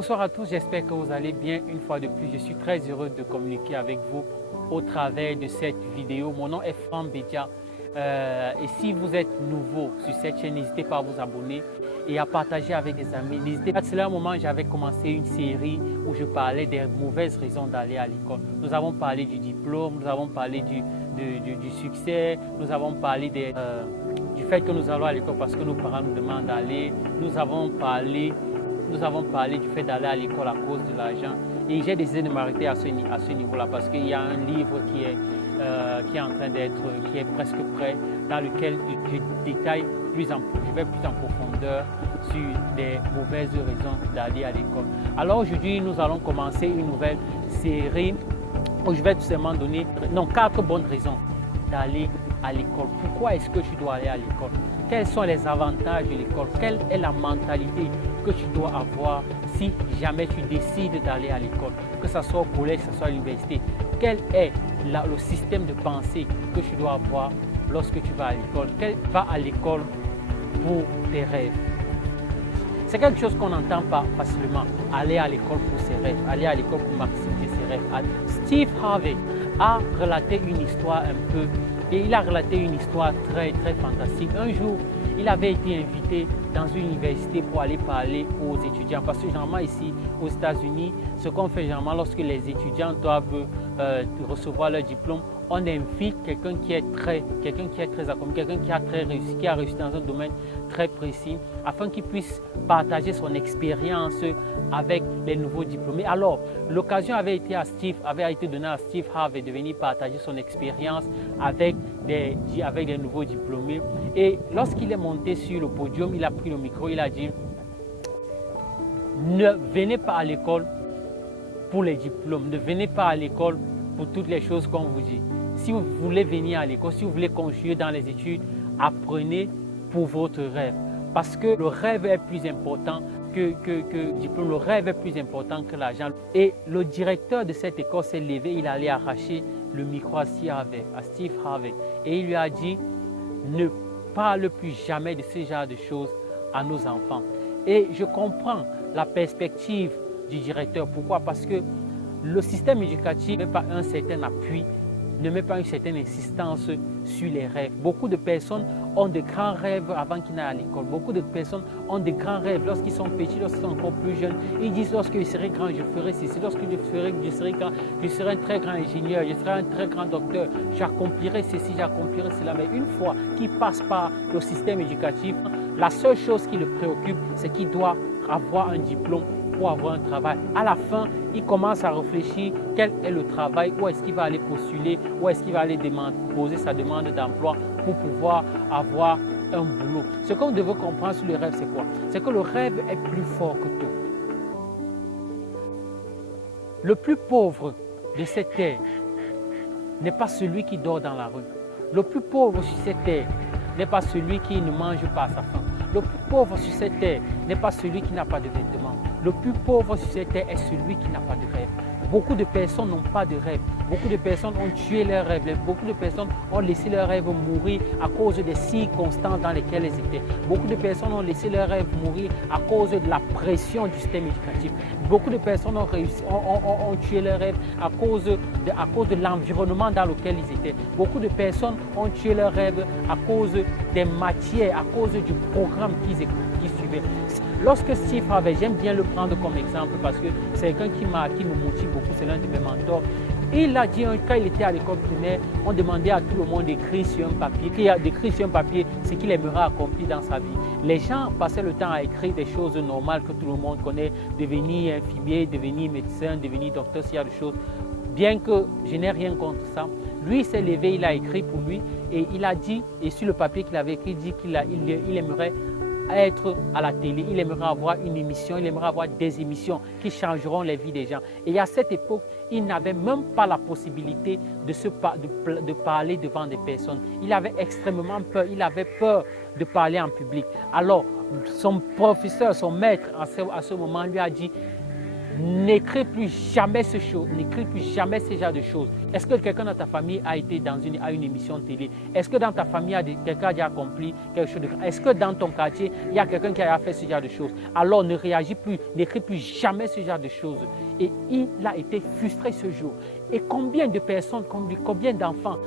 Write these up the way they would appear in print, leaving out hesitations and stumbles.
Bonsoir à tous, j'espère que vous allez bien. Une fois de plus, je suis très heureux de communiquer avec vous au travers de cette vidéo. Mon nom est Franck Bédia et si vous êtes nouveau sur cette chaîne, n'hésitez pas à vous abonner et à partager avec des amis. N'hésitez pas. À un moment, j'avais commencé une série où je parlais des mauvaises raisons d'aller à l'école. Nous avons parlé du diplôme, nous avons parlé du succès, nous avons parlé du fait que nous allons à l'école parce que nos parents nous demandent d'aller. Nous avons parlé du fait d'aller à l'école à cause de l'argent. Et j'ai décidé de m'arrêter à ce niveau-là parce qu'il y a un livre qui est en train qui est presque prêt, dans lequel je détaille je vais plus en profondeur sur des mauvaises raisons d'aller à l'école. Alors aujourd'hui, nous allons commencer une nouvelle série où je vais tout simplement donner 4 bonnes raisons d'aller à l'école. Pourquoi est-ce que tu dois aller à l'école? Quels sont les avantages de l'école? Quelle est la mentalité que tu dois avoir si jamais tu décides d'aller à l'école, que ce soit au collège, que ce soit à l'université? Quel est le système de pensée que tu dois avoir lorsque tu vas à l'école? Va à l'école pour tes rêves. C'est quelque chose qu'on n'entend pas facilement. Aller à l'école pour ses rêves, aller à l'école pour maximiser ses rêves. Steve Harvey a relaté une histoire très fantastique. Un jour, il avait été invité dans une université pour aller parler aux étudiants. Parce que généralement ici, aux États-Unis, ce qu'on fait généralement lorsque les étudiants doivent recevoir leur diplôme, on invite quelqu'un qui est très accompli, quelqu'un qui a réussi dans un domaine très précis, afin qu'il puisse partager son expérience avec les nouveaux diplômés. Alors, l'occasion avait été donnée à Steve Harvey de venir partager son expérience avec les nouveaux diplômés. Et lorsqu'il est monté sur le podium, il a pris le micro, il a dit: ne venez pas à l'école pour les diplômes, ne venez pas à l'école pour toutes les choses qu'on vous dit. Si vous voulez venir à l'école, si vous voulez continuer dans les études, apprenez pour votre rêve. Parce que le rêve est plus important que le diplôme, le rêve est plus important que l'argent. Et le directeur de cette école s'est levé, il allait arracher le micro à Steve Harvey. Et il lui a dit: ne parle plus jamais de ce genre de choses à nos enfants. Et je comprends la perspective du directeur. Pourquoi? Parce que le système éducatif n'a pas un certain appui, ne met pas une certaine insistance sur les rêves. Beaucoup de personnes ont de grands rêves avant qu'ils n'aillent à l'école. Beaucoup de personnes ont de grands rêves lorsqu'ils sont petits, lorsqu'ils sont encore plus jeunes. Ils disent: lorsque je serai grand, je ferai ceci. Lorsque je serai grand, je serai un très grand ingénieur, je serai un très grand docteur. J'accomplirai ceci, j'accomplirai cela. Mais une fois qu'ils passent par le système éducatif, la seule chose qui le préoccupe, c'est qu'il doit avoir un diplôme pour avoir un travail. À la fin, il commence à réfléchir quel est le travail, où est-ce qu'il va aller postuler, où est-ce qu'il va aller poser sa demande d'emploi pour pouvoir avoir un boulot. Ce qu'on devrait comprendre sur le rêve, c'est quoi? C'est que le rêve est plus fort que tout. Le plus pauvre de cette terre n'est pas celui qui dort dans la rue. Le plus pauvre sur cette terre n'est pas celui qui ne mange pas à sa faim. Le plus pauvre sur cette terre n'est pas celui qui n'a pas de vêtements. Le plus pauvre sur cette terre est celui qui n'a pas de rêve. Beaucoup de personnes n'ont pas de rêve. Beaucoup de personnes ont tué leurs rêves. Beaucoup de personnes ont laissé leurs rêves mourir à cause des circonstances dans lesquelles elles étaient. Beaucoup de personnes ont laissé leurs rêves mourir à cause de la pression du système éducatif. Beaucoup de personnes ont tué leurs rêves à cause de l'environnement dans lequel ils étaient. Beaucoup de personnes ont tué leurs rêves à cause des matières, à cause du programme qu'ils suivaient. Lorsque Steve Harvey, j'aime bien le prendre comme exemple parce que c'est quelqu'un qui me motive beaucoup, c'est l'un de mes mentors. Il a dit, quand il était à l'école primaire, on demandait à tout le monde d'écrire sur un papier, ce qu'il aimerait accomplir dans sa vie. Les gens passaient le temps à écrire des choses normales que tout le monde connaît, devenir infirmier, devenir médecin, devenir docteur, s'il y a des choses. Bien que je n'ai rien contre ça, lui s'est levé, il a écrit pour lui et il a dit, et sur le papier qu'il avait écrit, il dit qu'il aimerait être à la télé, il aimerait avoir une émission, il aimerait avoir des émissions qui changeront les vies des gens. Et à cette époque, il n'avait même pas la possibilité de parler devant des personnes. Il avait extrêmement peur, il avait peur de parler en public. Alors, son professeur, son maître, à ce moment, lui a dit: n'écris plus jamais ce genre de choses. Est-ce que quelqu'un dans ta famille a été à une émission de télé? Est-ce que dans ta famille, quelqu'un a déjà accompli quelque chose de grave? Est-ce que dans ton quartier, il y a quelqu'un qui a fait ce genre de choses? Alors ne réagis plus, n'écris plus jamais ce genre de choses. Et il a été frustré ce jour. Et combien de personnes, combien d'enfants,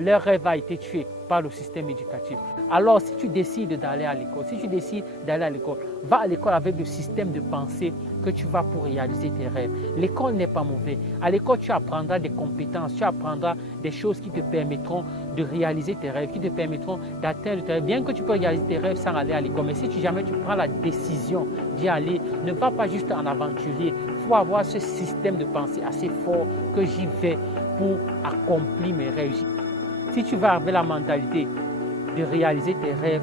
leur rêve a été tué par le système éducatif? Alors, si tu décides d'aller à l'école, va à l'école avec le système de pensée que tu vas pour réaliser tes rêves. L'école n'est pas mauvaise. À l'école, tu apprendras des compétences, tu apprendras des choses qui te permettront de réaliser tes rêves, qui te permettront d'atteindre tes rêves. Bien que tu peux réaliser tes rêves sans aller à l'école, mais si jamais tu prends la décision d'y aller, ne va pas juste en aventurier. Il faut avoir ce système de pensée assez fort que j'y vais pour accomplir mes rêves. Si tu vas avec la mentalité de réaliser tes rêves,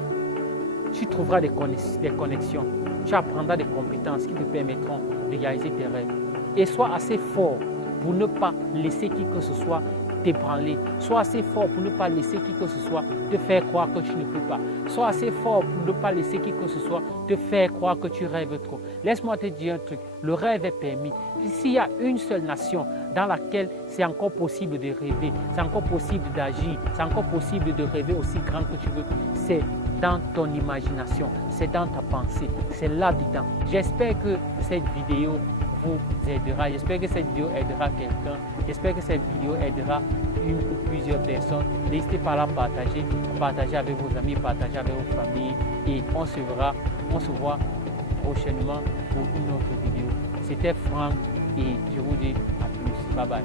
tu trouveras des connexions, tu apprendras des compétences qui te permettront de réaliser tes rêves. Et sois assez fort pour ne pas laisser qui que ce soit t'ébranler. Sois assez fort pour ne pas laisser qui que ce soit te faire croire que tu ne peux pas. Sois assez fort pour ne pas laisser qui que ce soit te faire croire que tu rêves trop. Laisse-moi te dire un truc, le rêve est permis. S'il y a une seule nation dans laquelle c'est encore possible de rêver, c'est encore possible d'agir, c'est encore possible de rêver aussi grand que tu veux, c'est dans ton imagination, c'est dans ta pensée, c'est là-dedans. J'espère que cette vidéo vous aidera, j'espère que cette vidéo aidera quelqu'un, j'espère que cette vidéo aidera une ou plusieurs personnes. N'hésitez pas à la partager, avec vos amis, partager avec vos familles et on se voit prochainement pour une autre vidéo. C'était Franck et je vous dis à plus. Bye bye.